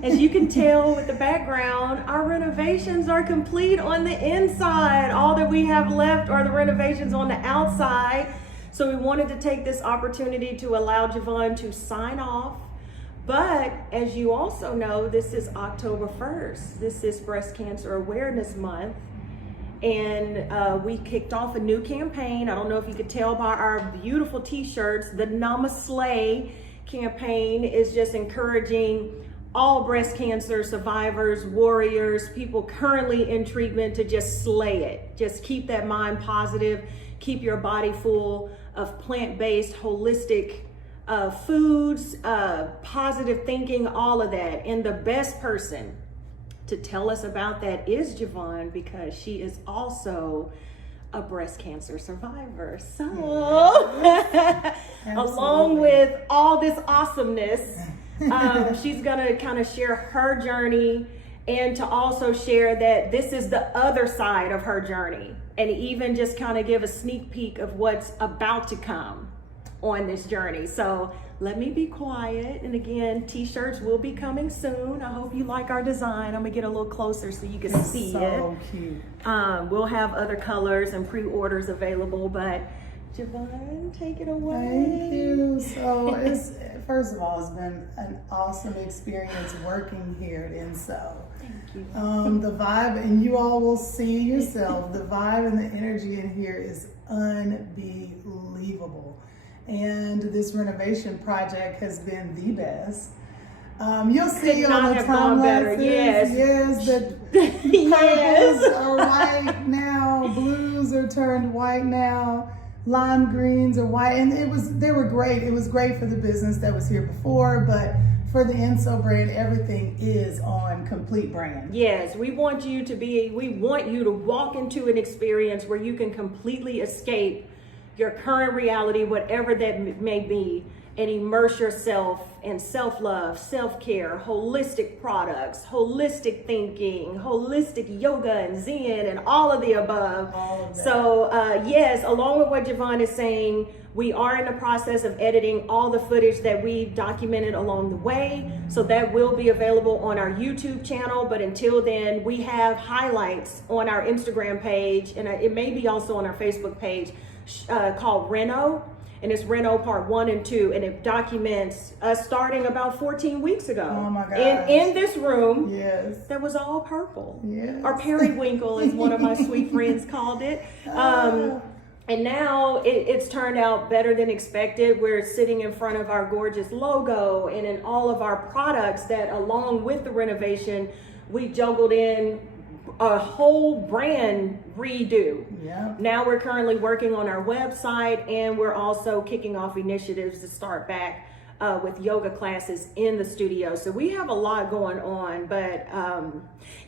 As you can tell with the background, our renovations are complete on the inside. All that we have left are the renovations on the outside. So we wanted to take this opportunity to allow Javonne to sign off. But as you also know, this is October 1st. This is Breast Cancer Awareness Month. And we kicked off a new campaign. I don't know if you could tell by our beautiful t-shirts. The Namaslay campaign is just encouraging all breast cancer survivors, warriors, people currently in treatment to just slay it. Just keep that mind positive, keep your body full of plant-based, holistic foods, positive thinking, all of that. And the best person to tell us about that is Javonne, because she is also a breast cancer survivor. So, along with all this awesomeness, she's gonna kind of share her journey, and to also share that this is the other side of her journey, and even just kind of give a sneak peek of what's about to come on this journey. So let me be quiet. And again, t-shirts will be coming soon. I hope you like our design. I'm gonna get a little closer so you can see it. So cute. We'll have other colors and pre-orders available, but Javonne, take it away. Thank you. So first of all, it's been an awesome experience working here at Enso. Thank you. The vibe, and you all will see yourself, the vibe and the energy in here is unbelievable. And this renovation project has been the best. You'll see on the time lapses, yes, that purples are white now, blues are turned white now, lime greens are white, and they were great. It was great for the business that was here before, but for the Enso brand, everything is on complete brand. Yes, we want you to walk into an experience where you can completely escape your current reality, whatever that may be, and immerse yourself in self-love, self-care, holistic products, holistic thinking, holistic yoga and Zen, and all of the above. All of that. So yes, along with what Javonne is saying, we are in the process of editing all the footage that we documented along the way. So that will be available on our YouTube channel. But until then, we have highlights on our Instagram page, and it may be also on our Facebook page, called Reno, and it's Reno part 1 and 2, and it documents us starting about 14 weeks ago. Oh my gosh. In this room, yes, that was all purple. yes. Or periwinkle, as one of my sweet friends called it. And now it's turned out better than expected. We're sitting in front of our gorgeous logo, and in all of our products that, along with the renovation, we juggled in a whole brand redo. Yeah. Now we're currently working on our website, and we're also kicking off initiatives to start back with yoga classes in the studio. So we have a lot going on, but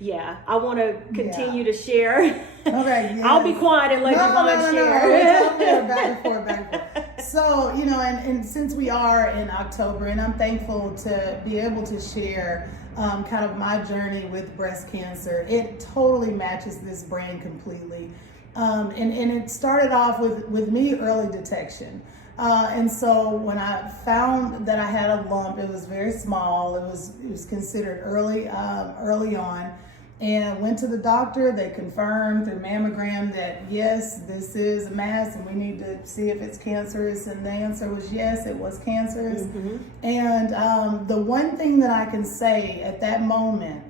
yeah, I want to continue to share. Okay, yes. I'll be quiet and let Javonne share. No, back and forth. So, and since we are in October, and I'm thankful to be able to share kind of my journey with breast cancer. It totally matches this brand completely. And it started off with me early detection. And so when I found that I had a lump, it was very small. It was considered early on, and went to the doctor. They confirmed through mammogram that yes, this is a mass, and we need to see if it's cancerous. And the answer was yes, it was cancerous. Mm-hmm. And the one thing that I can say at that moment,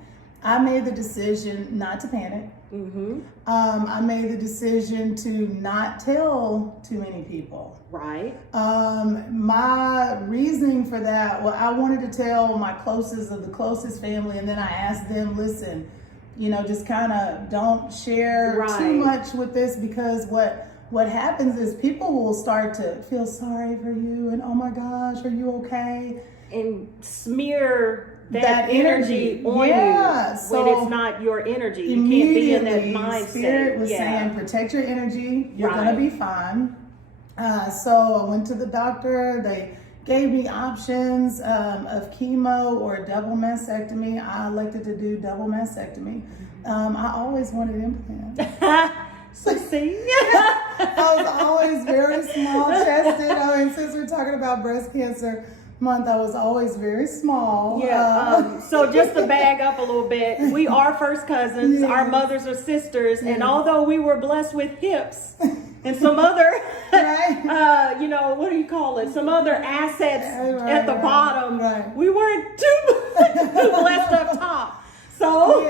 I made the decision not to panic. Mm-hmm. I made the decision to not tell too many people. Right. My reasoning for that, well, I wanted to tell my closest of the closest family, and then I asked them, listen, just kind of don't share too much with this, because what what happens is people will start to feel sorry for you and, oh my gosh, are you okay? And smear that energy on yeah. you So when it's not your energy. You can't be in that mindset. Spirit was saying, protect your energy. You're going to be fine. So I went to the doctor. They gave me options of chemo or double mastectomy. I elected to do double mastectomy. I always wanted implants. So see? I was always very small chested. I mean, since we're talking about breast cancer month, I was always very small. Yeah. So just to bag up a little bit, we are first cousins. Our mothers are sisters, and although we were blessed with hips and some other, you know, what do you call it? Some other assets at the bottom. We weren't too blessed up top. So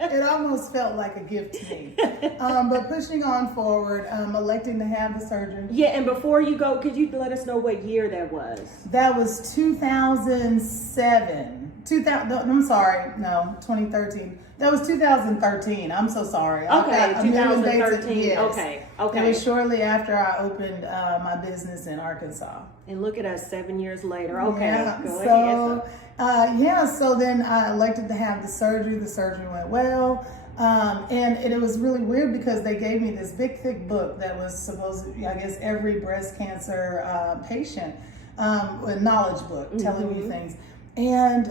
it almost felt like a gift to me. But pushing on forward, electing to have the surgery. Yeah, and before you go, could you let us know what year that was? That was 2007. 2013. That was 2013. I'm so sorry. Okay, 2013. Yes. Okay. It was shortly after I opened my business in Arkansas. And look at us 7 years later. Okay, yeah, go ahead. So then I elected to have the surgery. The surgery went well. And it was really weird because they gave me this big, thick book that was supposed to, I guess, every breast cancer patient, a knowledge book telling you things. And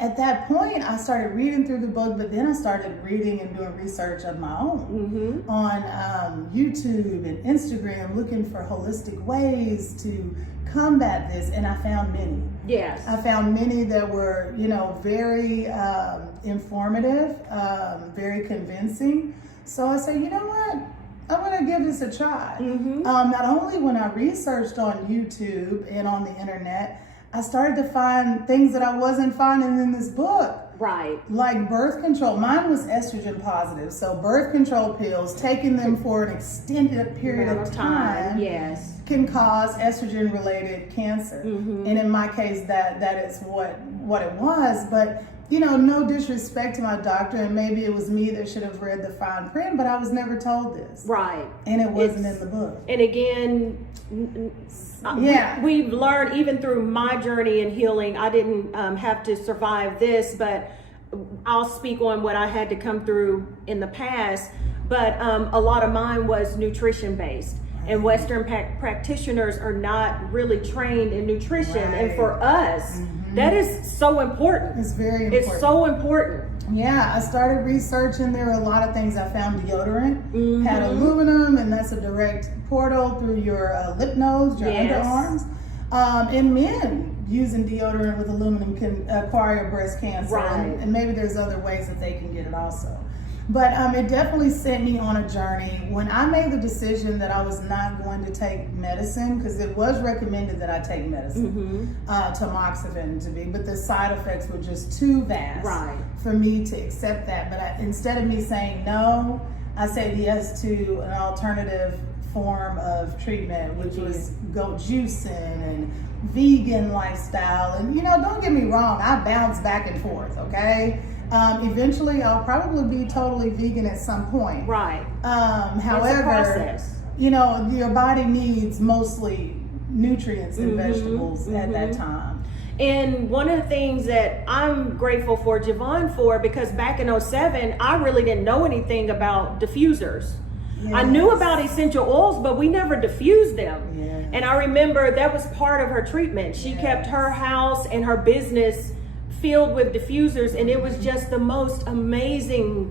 at that point, I started reading through the book, but then I started reading and doing research of my own on YouTube and Instagram, looking for holistic ways to combat this, and I found many. Yes. I found many that were, you know, very informative, very convincing. So I said, you know what? I'm going to give this a try. Not only when I researched on YouTube and on the internet, I started to find things that I wasn't finding in this book. Right. Like birth control. Mine was estrogen positive. So birth control pills, taking them for an extended period of time can cause estrogen related cancer. And in my case, that is what it was. But, you know, no disrespect to my doctor, and maybe it was me that should have read the fine print, but I was never told this. Right. And it wasn't in the book. And again, we've learned, even through my journey in healing, I didn't have to survive this, but I'll speak on what I had to come through in the past. But a lot of mine was nutrition based. And Western practitioners are not really trained in nutrition. And for us, that is so important. It's very important. It's so important. Yeah, I started researching. There were a lot of things. I found deodorant had aluminum, and that's a direct portal through your lymph nodes, your underarms. And men using deodorant with aluminum can acquire breast cancer. And maybe there's other ways that they can get it also. But it definitely sent me on a journey. When I made the decision that I was not going to take medicine, because it was recommended that I take medicine, tamoxifen to be, but the side effects were just too vast for me to accept that. But instead of me saying no, I said yes to an alternative form of treatment, which was goat juicing and vegan lifestyle. And, you know, don't get me wrong, I bounce back and forth, okay? Eventually, I'll probably be totally vegan at some point. However, you know, your body needs mostly nutrients and vegetables at that time. And one of the things that I'm grateful for Javonne for, because back in 2007, I really didn't know anything about diffusers. I knew about essential oils, but we never diffused them. And I remember that was part of her treatment. She kept her house and her business filled with diffusers, and it was just the most amazing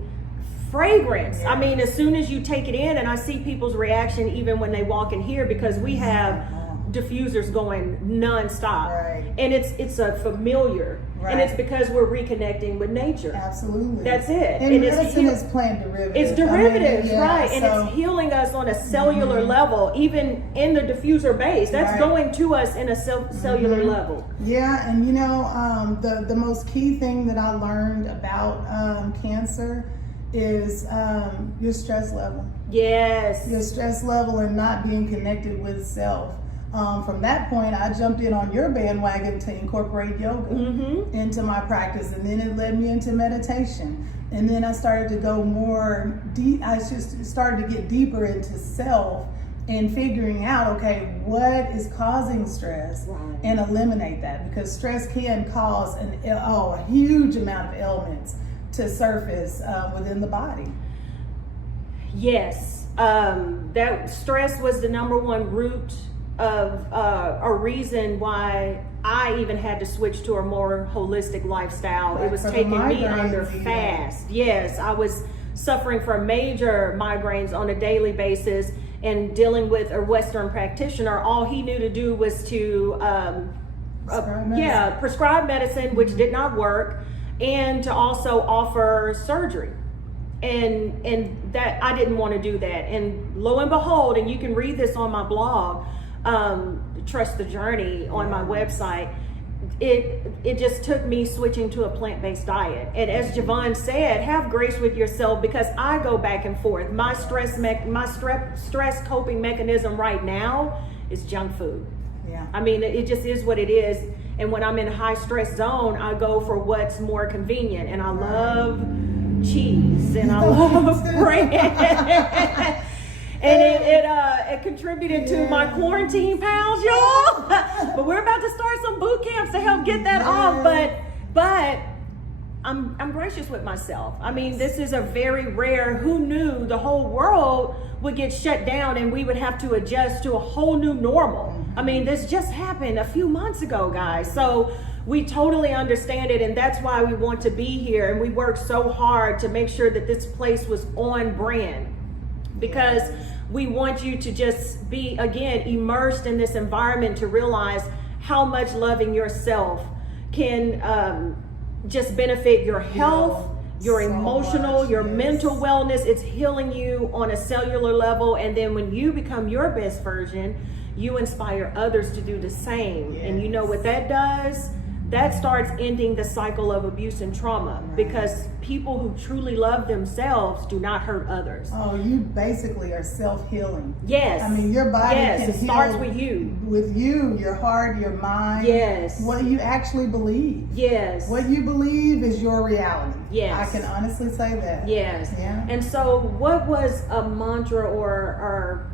fragrance. I mean, as soon as you take it in, and I see people's reaction even when they walk in here, because we have diffusers going non-stop, and it's a familiar, and it's because we're reconnecting with nature. Absolutely. That's it. And medicine is plant derivatives. It's derivatives, and it's healing us on a cellular level, even in the diffuser base. That's going to us in a cellular level. Yeah, and you know, the most key thing that I learned about cancer is your stress level. Your stress level and not being connected with self. From that point, I jumped in on your bandwagon to incorporate yoga into my practice, and then it led me into meditation. And then I started to go more deep. I just started to get deeper into self and figuring out, okay, what is causing stress, and eliminate that, because stress can cause a huge amount of ailments to surface within the body. Yes, that stress was the number one root of a reason why I even had to switch to a more holistic lifestyle. Right, it was for the taking me migraines, under fast. Yes, I was suffering from major migraines on a daily basis, and dealing with a Western practitioner. All he knew to do was to prescribe medicine, which did not work, and to also offer surgery. And that I didn't want to do that. And lo and behold, and you can read this on my blog, Trust the Journey on my website, it just took me switching to a plant-based diet. And as Javonne said, have grace with yourself, because I go back and forth. My stress coping mechanism right now is junk food. Yeah. I mean, it just is what it is. And when I'm in a high stress zone, I go for what's more convenient. And I love cheese, and I love bread. And it contributed to my quarantine pounds, y'all. But we're about to start some boot camps to help get that off. But I'm gracious with myself. I mean, this is a very rare. Who knew the whole world would get shut down and we would have to adjust to a whole new normal? I mean, this just happened a few months ago, guys. So we totally understand it, and that's why we want to be here. And we work so hard to make sure that this place was on brand, because we want you to just be, again, immersed in this environment to realize how much loving yourself can just benefit your health, your emotional, your mental wellness. It's healing you on a cellular level. And then when you become your best version, you inspire others to do the same. And you know what that does? That starts ending the cycle of abuse and trauma, because people who truly love themselves do not hurt others. Oh, you basically are self-healing. Yes. I mean, your body can it heal starts with you. With you, your heart, your mind. Yes. What you actually believe. Yes. What you believe is your reality. Yes. I can honestly say that. Yes. Yeah. And so what was a mantra or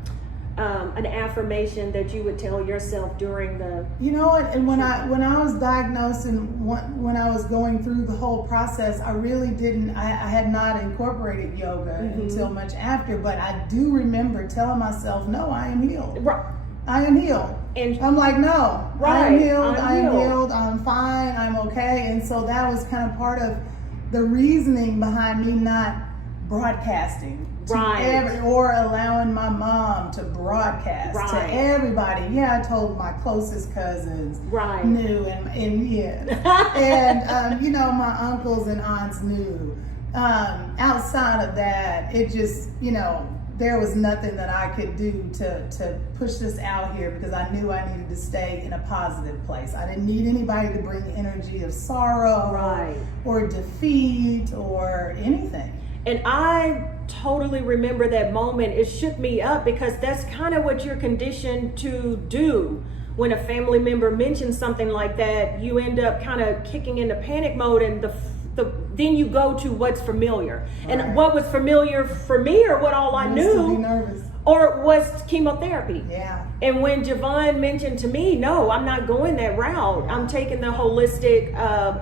an affirmation that you would tell yourself during the... You know what? And when I was diagnosed and when I was going through the whole process, I really didn't. I had not incorporated yoga until much after. But I do remember telling myself, "No, I am healed. Right. I am healed." And I'm like, "No, right. I am healed. I am healed. I'm fine. I'm okay." And so that was kind of part of the reasoning behind me not broadcasting. Or allowing my mom to broadcast to everybody. Yeah, I told my closest cousins knew, and you know, my uncles and aunts knew. Outside of that, it just, you know, there was nothing that I could do to push this out here, because I knew I needed to stay in a positive place. I didn't need anybody to bring energy of sorrow or defeat or anything. And I totally remember that moment. It shook me up, because that's kind of what you're conditioned to do. When a family member mentions something like that, you end up kind of kicking into panic mode, and then you go to what's familiar. And what was familiar for me, or what all I knew, or was chemotherapy. Yeah. And when Javonne mentioned to me, "No, I'm not going that route. I'm taking the holistic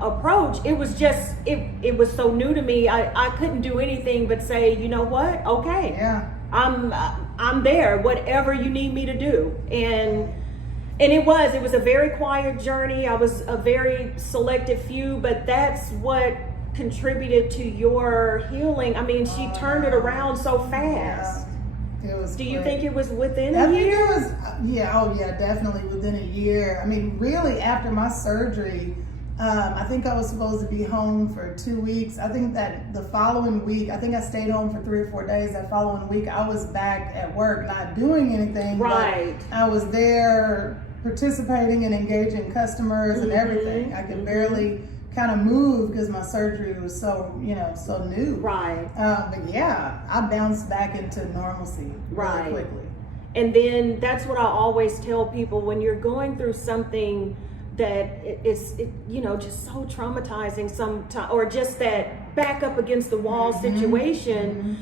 approach," it was just, it was so new to me. I couldn't do anything but say, "You know what? Okay. Yeah. I'm there. Whatever you need me to do." And it was a very quiet journey. I was a very selective few, but that's what contributed to your healing. I mean, she turned it around so fast. It was Do you think it was within a year? It was, definitely within a year. I mean, really, after my surgery, I think I was supposed to be home for 2 weeks. I think that the following week, I think I stayed home for 3 or 4 days. That following week, I was back at work, not doing anything. Right. But I was there participating and engaging customers and everything. I could barely kind of move because my surgery was so new. Right. But yeah, I bounced back into normalcy really quickly. And then that's what I always tell people: when you're going through something it's you know, just so traumatizing sometimes, or just that back up against the wall situation.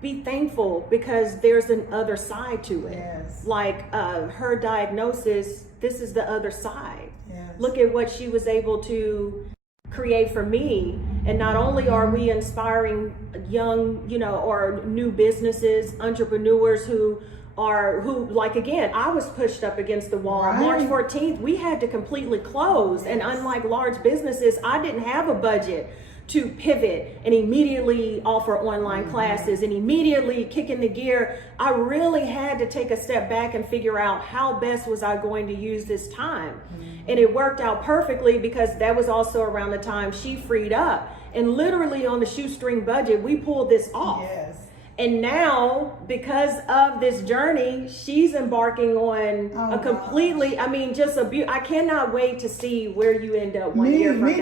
Be thankful, because there's an other side to it. Yes. Like her diagnosis, this is the other side. Yes. Look at what she was able to create for me. And not only are we inspiring young, you know, or new businesses, entrepreneurs who like, again, I was pushed up against the wall. Right. March 14th, we had to completely close. And unlike large businesses, I didn't have a budget to pivot and immediately offer online classes and immediately kick in the gear. I really had to take a step back and figure out how best was I going to use this time. And it worked out perfectly, because that was also around the time she freed up. And literally on the shoestring budget, we pulled this off. Yes. And now, because of this journey, she's embarking on a completely, I mean, just I cannot wait to see where you end up one year from now.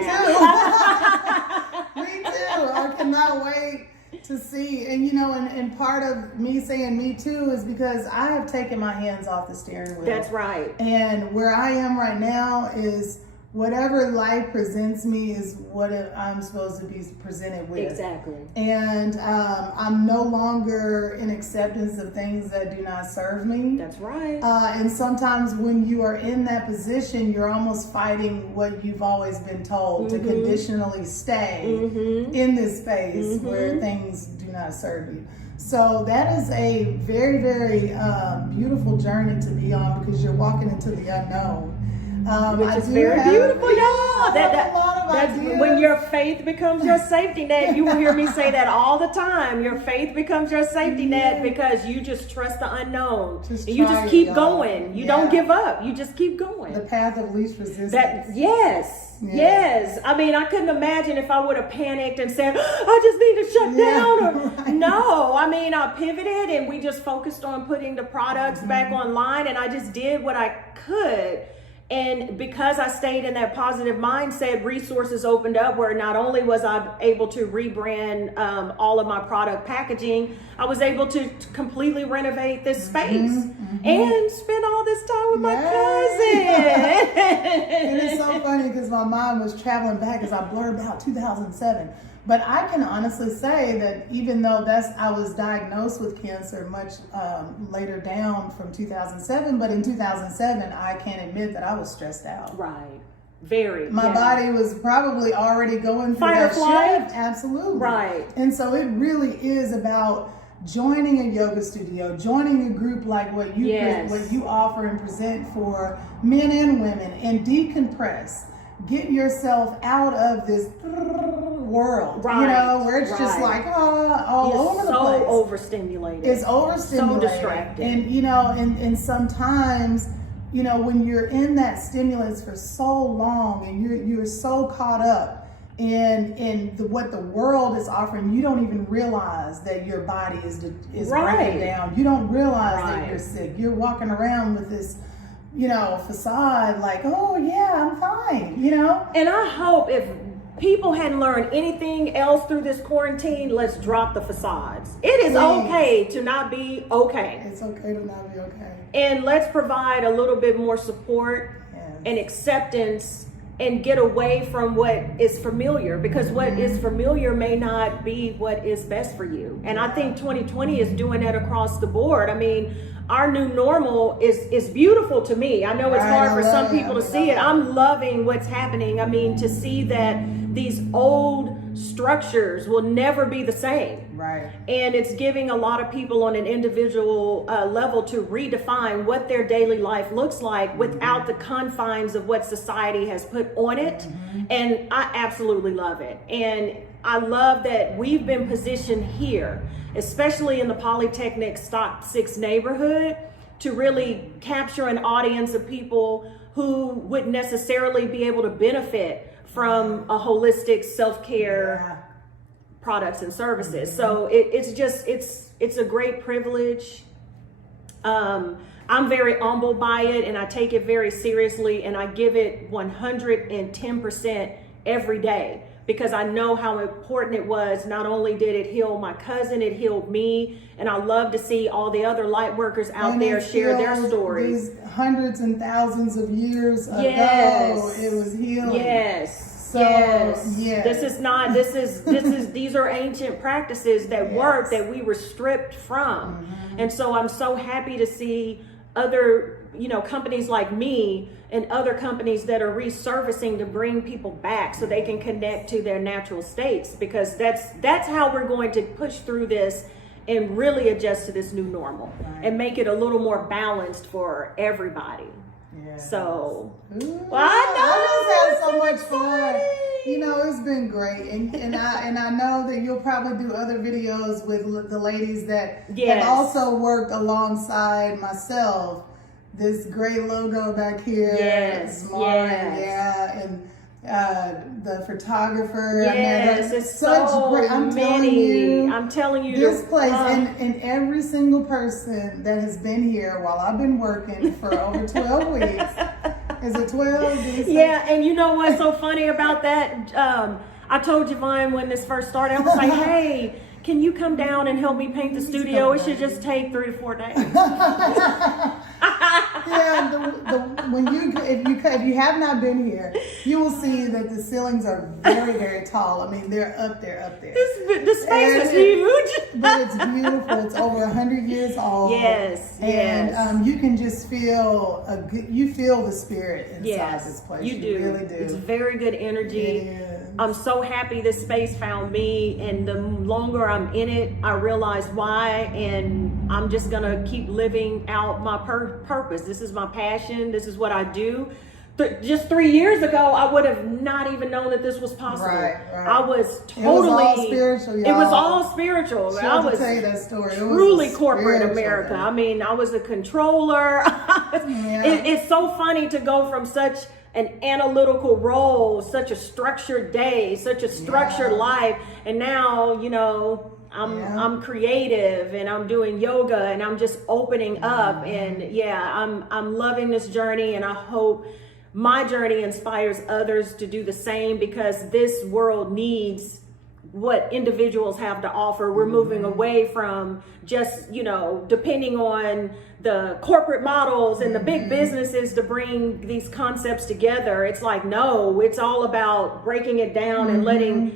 Me too. I cannot wait to see. And you know, and part of me saying me too is because I have taken my hands off the steering wheel. That's right. And where I am right now is whatever life presents me is what I'm supposed to be presented with. Exactly. And I'm no longer in acceptance of things that do not serve me. That's right. And sometimes when you are in that position, you're almost fighting what you've always been told, to conditionally stay in this space where things do not serve you. So that is a very, very beautiful journey to be on, because you're walking into the unknown. Which is very beautiful, y'all. That's when your faith becomes your safety net. You will hear me say that all the time. Your faith becomes your safety net, because you just trust the unknown. And you just keep going. You don't give up. You just keep going. The path of least resistance. Yes. I mean, I couldn't imagine if I would have panicked and said, I just need to shut down. No, I mean, I pivoted and we just focused on putting the products back online, and I just did what I could. And because I stayed in that positive mindset, resources opened up where not only was I able to rebrand all of my product packaging, I was able to completely renovate this space and spend all this time with my cousin. And it's so funny because my mind was traveling back as I blurred out 2007. But I can honestly say that even though I was diagnosed with cancer much later down from 2007, but in 2007, I can admit that I was stressed out. Right. Very. My body was probably already going through that shift. Absolutely. Right. And so it really is about joining a yoga studio, joining a group like what you offer and present for men and women, and decompress. Get yourself out of this world, you know, where it's just like all over the place. So overstimulated. It's overstimulated. So distracted. And you know, and sometimes, you know, when you're in that stimulus for so long and you're so caught up in what the world is offering, you don't even realize that your body is breaking down. You don't realize that you're sick. You're walking around with this, you know, facade like, oh yeah, I'm fine, you know? And I hope if people hadn't learned anything else through this quarantine, let's drop the facades. It is okay to not be okay. It's okay to not be okay. And let's provide a little bit more support and acceptance and get away from what is familiar, because what is familiar may not be what is best for you. And I think 2020 is doing that across the board. I mean, our new normal is beautiful to me. I know it's hard for some people to see it. I'm loving what's happening. I mean, to see that these old structures will never be the same. Right. And it's giving a lot of people on an individual level to redefine what their daily life looks like without the confines of what society has put on it. And I absolutely love it. And I love that we've been positioned here, especially in the Polytechnic Stock 6 neighborhood, to really capture an audience of people who wouldn't necessarily be able to benefit from a holistic self-care products and services. So it's a great privilege. I'm very humbled by it, and I take it very seriously, and I give it 110% every day, because I know how important it was. Not only did it heal my cousin, it healed me. And I love to see all the other light workers out there share their stories. Hundreds and thousands of years ago, it was healing. Yes. So, These are ancient practices that work, that we were stripped from. And so I'm so happy to see other, companies like me and other companies that are resurfacing to bring people back so they can connect to their natural states, because that's how we're going to push through this and really adjust to this new normal and make it a little more balanced for everybody. So, I just had so much fun. It's been great, and I know that you'll probably do other videos with the ladies that have also worked alongside myself. This great logo back here, and the photographer. It's so great. I'm telling you, this place and every single person that has been here while I've been working for over 12 weeks. Is it 12? Yeah, and you know what's so funny about that? I told Javonne when this first started, I was like, hey, can you come down and help me paint the studio? It should just take 3 to 4 days. If you have not been here, you will see that the ceilings are very, very tall. I mean, they're up there. The space is huge. But it's beautiful. It's over 100 years old. And you can just feel the spirit inside this place. You do. You really do. It's very good energy. It is. I'm so happy this space found me, and the longer I'm in it, I realize why, and I'm just gonna keep living out my purpose. This is my passion. This is what I do. Just 3 years ago, I would have not even known that this was possible. Right. I was totally. It was all spiritual, y'all. It was all spiritual. I was tell you that story. Truly corporate America. I mean, I was a controller. It's so funny to go from such an analytical role, such a structured day, such a structured life, and now I'm creative, and I'm doing yoga, and I'm just opening up, and I'm loving this journey, and I hope my journey inspires others to do the same, because this world needs what individuals have to offer. We're moving away from just, depending on the corporate models and the big businesses to bring these concepts together. It's like, no, it's all about breaking it down and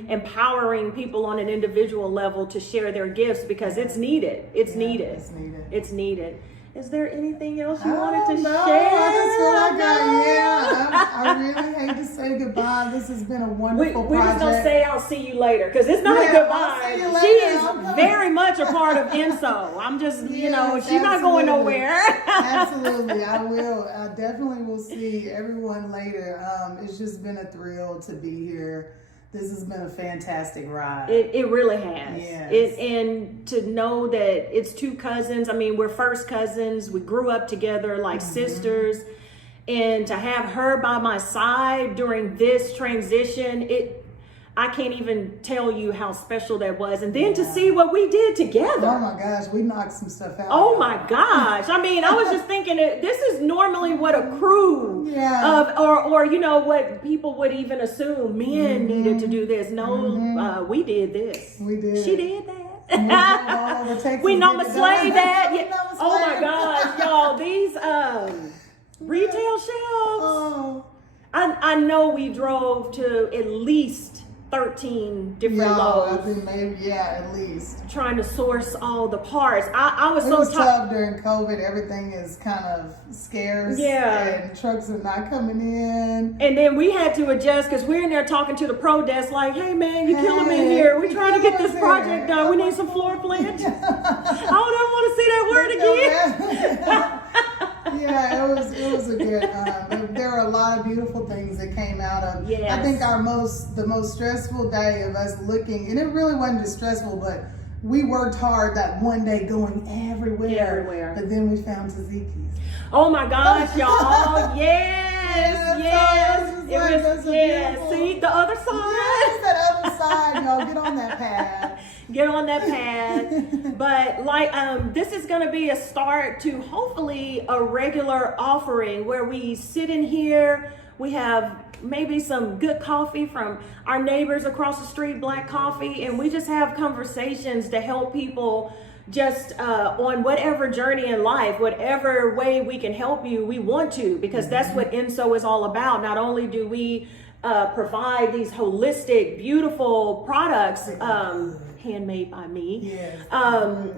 empowering people on an individual level to share their gifts, because it's needed. It's needed. Is there anything else you wanted to share? I just feel like I really hate to say goodbye. This has been a wonderful project. We're just going to say I'll see you later, because it's not a goodbye. She is very much a part of Enso. I'm just, she's not going nowhere. Absolutely. I will. I definitely will see everyone later. It's just been a thrill to be here. This has been a fantastic ride. It really has. Yes. And to know that it's two cousins. I mean, we're first cousins. We grew up together like sisters. And to have her by my side during this transition, I can't even tell you how special that was. And then to see what we did together. Oh my gosh, we knocked some stuff out. Oh my gosh. I mean, I was just thinking that this is normally what a crew or what people would even assume men needed to do this. No, we did this. We did. She did that. We slayed that. Yeah. Oh my gosh, y'all, these retail shelves. I know we drove to at least 13 different lows. I think maybe, at least. Trying to source all the parts. I was it so was tough during COVID. Everything is kind of scarce. And trucks are not coming in. And then we had to adjust, because we're in there talking to the pro desk like, hey man, you're killing me here. We're trying to get this project done. We need some floor plans. I don't want to see that word again. It was a good, there are a lot of beautiful things that came out of, I think the most stressful day of us looking, and it really wasn't just stressful, but we worked hard that one day going everywhere. But then we found Taziki's. Oh my gosh, y'all. Yes. See the other side? Yes, that other side, y'all. Get on that path. Get on that path. But this is going to be a start to hopefully a regular offering where we sit in here. We have maybe some good coffee from our neighbors across the street, black coffee, and we just have conversations to help people just on whatever journey in life, whatever way we can help you, we want to, because that's what Enso is all about. Not only do we provide these holistic, beautiful products, handmade by me. Yes.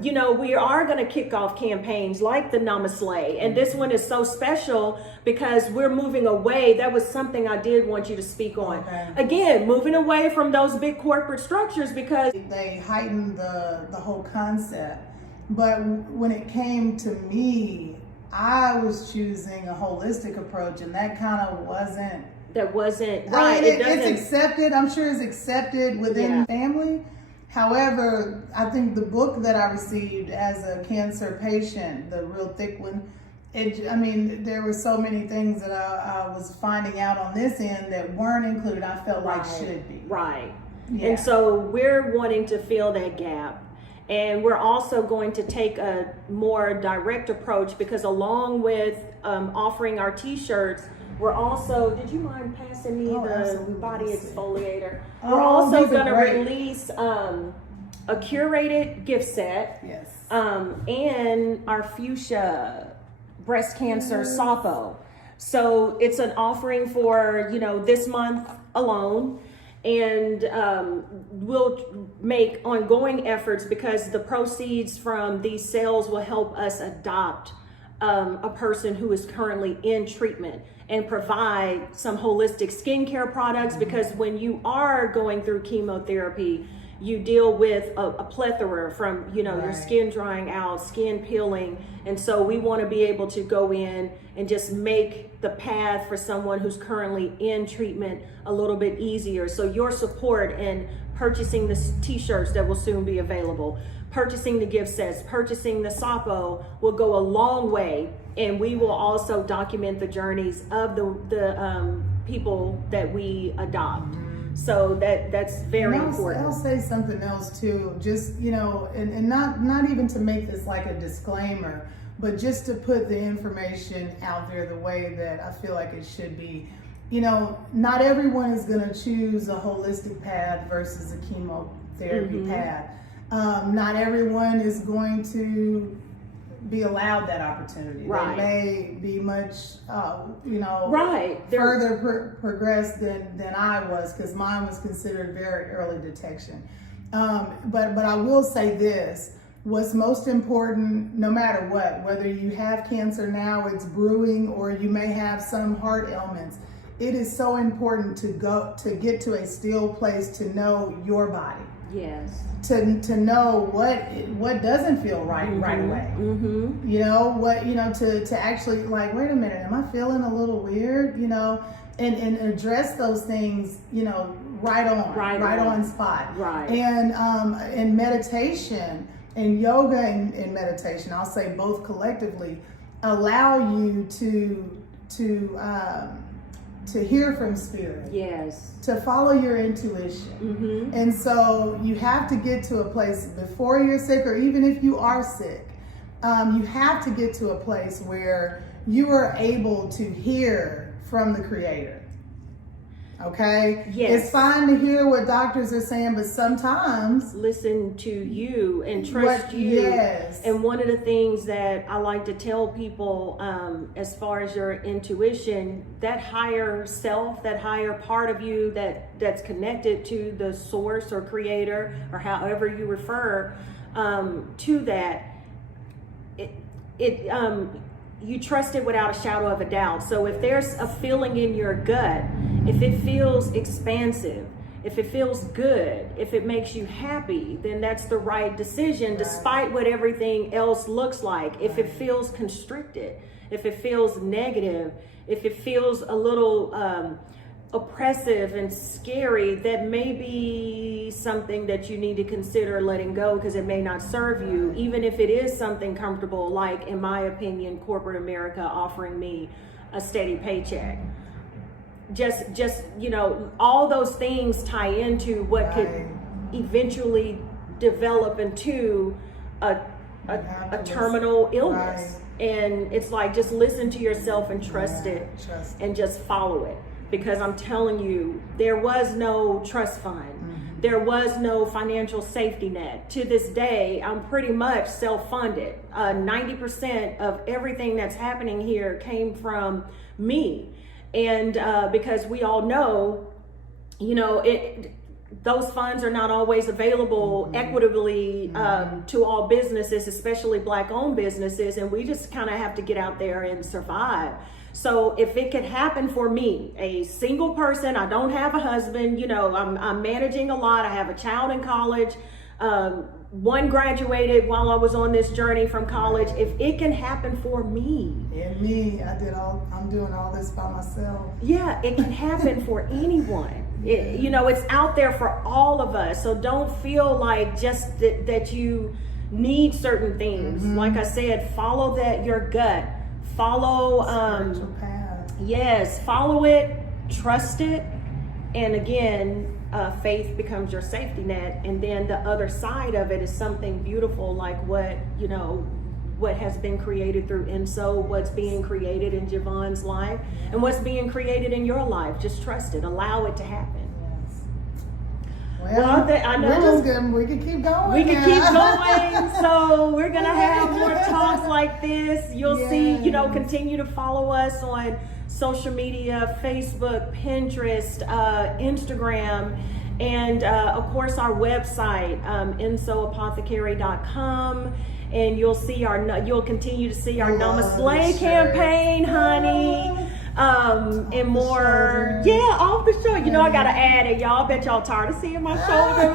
You know, we are going to kick off campaigns like the Namaste, and this one is so special because we're moving away. That was something I did want you to speak on. Okay. Again, moving away from those big corporate structures, because they heightened the whole concept. But when it came to me, I was choosing a holistic approach, and that kind of wasn't. that wasn't I right. mean, It doesn't. it's accepted. I'm sure it's accepted within family. However, I think the book that I received as a cancer patient, the real thick one, I mean, there were so many things that I was finding out on this end that weren't included. I felt like should be. Right. Yeah. And so we're wanting to fill that gap. And we're also going to take a more direct approach, because along with offering our t-shirts, we're also, did you mind passing me the absolutely. body exfoliator? Oh, We're also these are going to great. release a curated gift set. Yes. And our fuchsia breast cancer sapo. So it's an offering for, you know, this month alone. And we'll make ongoing efforts, because the proceeds from these sales will help us adopt a person who is currently in treatment and provide some holistic skincare products, because when you are going through chemotherapy, you deal with a plethora from, you know, your skin drying out, skin peeling. And so we want to be able to go in and just make the path for someone who's currently in treatment a little bit easier. So your support in purchasing the t-shirts that will soon be available, purchasing the gift sets, purchasing the sapo will go a long way. And we will also document the journeys of the people that we adopt. So that's very important. I'll say something else too, just, you know, and not even to make this like a disclaimer, but just to put the information out there the way that I feel like it should be. You know, not everyone is going to choose a holistic path versus a chemotherapy path. Not everyone is going to be allowed that opportunity. Right. They may be much, you know, They're further progressed than I was, because mine was considered very early detection. But I will say this: what's most important, no matter what, whether you have cancer now, it's brewing, or you may have some heart ailments, it is so important to get to a still place, to know your body. Yes. To know what doesn't feel right away. You know what, you know, to actually, like, wait a minute, am I feeling a little weird, you know, and address those things, you know, right on spot. Right. And meditation and yoga and meditation, I'll say both collectively, allow you to hear from spirit. Yes. To follow your intuition. And so you have to get to a place before you're sick, or even if you are sick, you have to get to a place where you are able to hear from the Creator. Okay? Yes. It's fine to hear what doctors are saying, but sometimes listen to you and trust you. Yes. And one of the things that I like to tell people, as far as your intuition, that higher self, that higher part of you that's connected to the source or creator, or however you refer to that, you trust it without a shadow of a doubt. So if there's a feeling in your gut, if it feels expansive, if it feels good, if it makes you happy, then that's the right decision, despite what everything else looks like. If it feels constricted, if it feels negative, if it feels a little oppressive and scary, that may be something that you need to consider letting go, because it may not serve you, even if it is something comfortable, like, in my opinion, corporate America offering me a steady paycheck. Just you know, all those things tie into what could eventually develop into a terminal illness. And it's like, just listen to yourself and trust it, and just follow it. because I'm telling you, there was no trust fund. There was no financial safety net. To this day, I'm pretty much self-funded. 90% of everything that's happening here came from me. And because we all know, you know, those funds are not always available equitably to all businesses, especially Black-owned businesses, and we just kind of have to get out there and survive. So if it could happen for me, a single person, I don't have a husband, you know, I'm managing a lot. I have a child in college. One graduated while I was on this journey from college. If it can happen for me. And me, I'm doing all this by myself. Yeah, it can happen for anyone. You know, it's out there for all of us. So don't feel like just that you need certain things. Like I said, follow your gut. Follow, spiritual path. Yes, follow it, trust it. And again, faith becomes your safety net. And then the other side of it is something beautiful, like what has been created through Enso, what's being created in Javonne's life, and what's being created in your life. Just trust it, allow it to happen. Well, I know we can keep going. We can keep going. So we're gonna have more talks like this. You'll see, you know, continue to follow us on social media, Facebook, Pinterest, Instagram, and of course our website, ENSOAPOTHECARY.com. And you'll continue to see our Namaste campaign, honey. And more, off the show. You know, I gotta add it, y'all. Bet y'all tired of seeing my shoulder,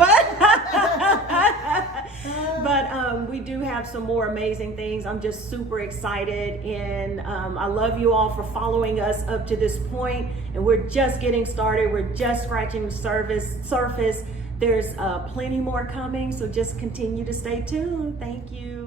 but we do have some more amazing things. I'm just super excited, and I love you all for following us up to this point. And we're just getting started. We're just scratching the surface. There's plenty more coming, so just continue to stay tuned. Thank you.